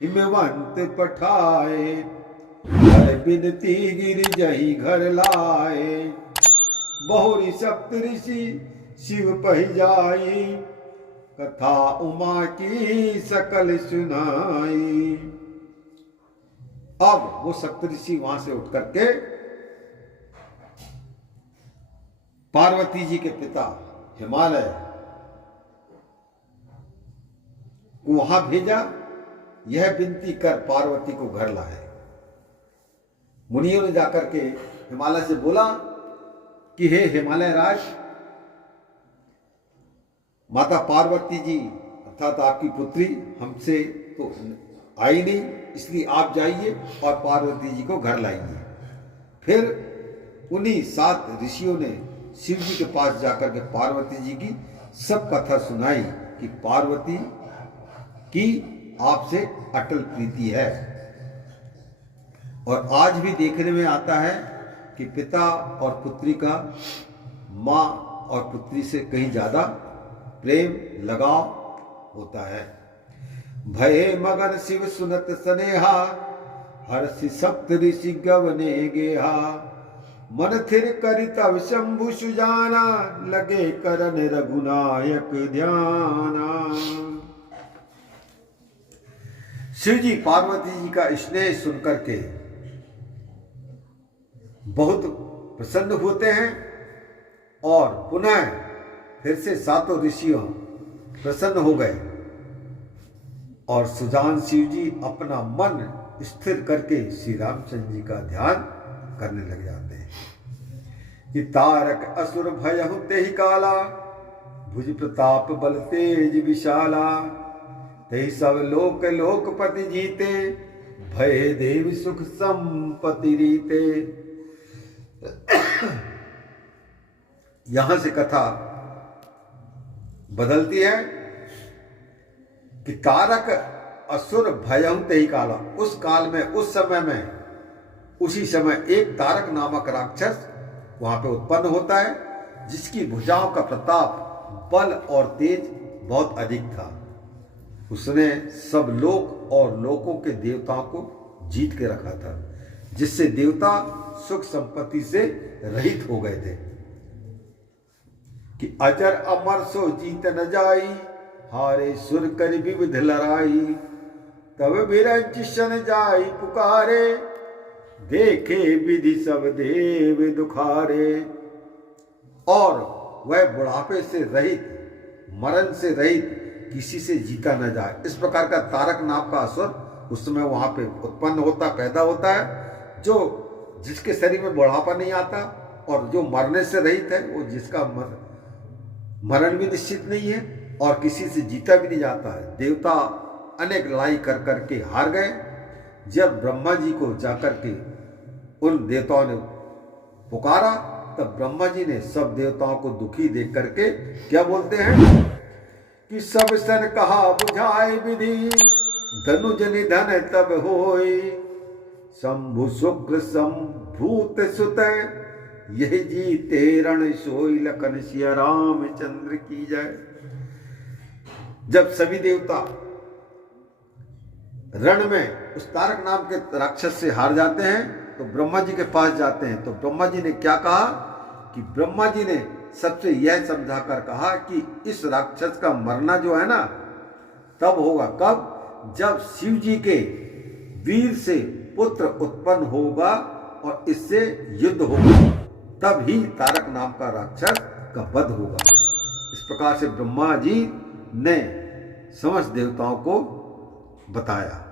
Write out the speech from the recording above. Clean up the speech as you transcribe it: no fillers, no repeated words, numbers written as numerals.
हिमवंत पठाए, हर बिनती गिर जही घर लाए। बहुरी सप्त ऋषि शिव पहि जाई, कथा उमा की सकल सुनाई। अब वो सप्तऋषि वहां से उठ करके पार्वती जी के पिता हिमालय को वहां भेजा, यह विनती कर पार्वती को घर लाए। मुनियों ने जाकर के हिमालय से बोला कि हे हिमालय राज, माता पार्वती जी अर्थात आपकी पुत्री हमसे तो आई नहीं, इसलिए आप जाइए और पार्वती जी को घर लाइए। फिर उन्हीं 7 ऋषियों ने शिव जी के पास जाकर के पार्वती जी की सब कथा सुनाई कि पार्वती की आपसे अटल प्रीति है। और आज भी देखने में आता है कि पिता और पुत्री का माँ और पुत्री से कहीं ज्यादा प्रेम लगाव होता है। भये मगन शिव सुनत सनेहा, हर्षि सप्त ऋषि गवने गेहा। मन थिर करि तब शंभु सुजाना, लगे करन रघुनायक ध्याना। शिव जी पार्वती जी का स्नेह सुनकर के बहुत प्रसन्न होते हैं और पुनः फिर से 7 ऋषियों प्रसन्न हो गए और सुजान शिव जी अपना मन स्थिर करके श्री रामचंद्र जी का ध्यान करने लग जाते हैं कि तारक असुर भयहु तेहि काला, भुज प्रताप बल तेज विशाला। तेहि सब लोक लोकपति जीते, भय देव सुख संपत्ति रीते। यहां से कथा बदलती है कि तारक असुर भयहु तेहि काला। उस काल में, उस समय में, उसी समय एक तारक नामक राक्षस वहां पे उत्पन्न होता है, जिसकी भुजाओं का प्रताप, बल और तेज बहुत अधिक था। उसने सब लोक और लोकों के देवताओं को जीत के रखा था, जिससे देवता सुख संपत्ति से रहित हो गए थे कि अजर अमर सो जीत न जाई, हारे सुर कर विविध लड़ाई। तब बिरंच शन जाई पुकारे, देखे विधि सब देव दुखारे। और वह बुढ़ापे से रहित, मरण से रहित, किसी से जीता न जाए। इस प्रकार का तारक नाम का असुर उस समय वहां पे उत्पन्न होता, पैदा होता है, जो जिसके शरीर में बुढ़ापा नहीं आता और जो मरने से रहित है, वो जिसका मरण भी निश्चित नहीं है और किसी से जीता भी नहीं जाता है। देवता अनेक लड़ाई कर करके हार गए। जब ब्रह्मा जी को जाकर के उन देवताओं ने पुकारा, तब ब्रह्मा जी ने सब देवताओं को दुखी देख करके क्या बोलते हैं कि सब सन कहा बुझाए विधि, धनुज निधन तब होई। शंभु शुक्र संभूत सुत, यही जीते रण सोई। लखन सिया रामचंद्र की जय। जब सभी देवता रण में उस तारक नाम के राक्षस से हार जाते हैं तो ब्रह्मा जी के पास जाते हैं। तो ब्रह्मा जी ने क्या कहा कि ब्रह्मा जी ने सबसे यह समझाकर कहा कि इस राक्षस का मरना जो है ना, तब होगा कब, जब शिव जी के वीर से पुत्र उत्पन्न होगा और इससे युद्ध होगा, तब ही तारक नाम का राक्षस का वध होगा। इस प्रकार से ब्रह्मा जी ने समस्त देवताओं को बताया।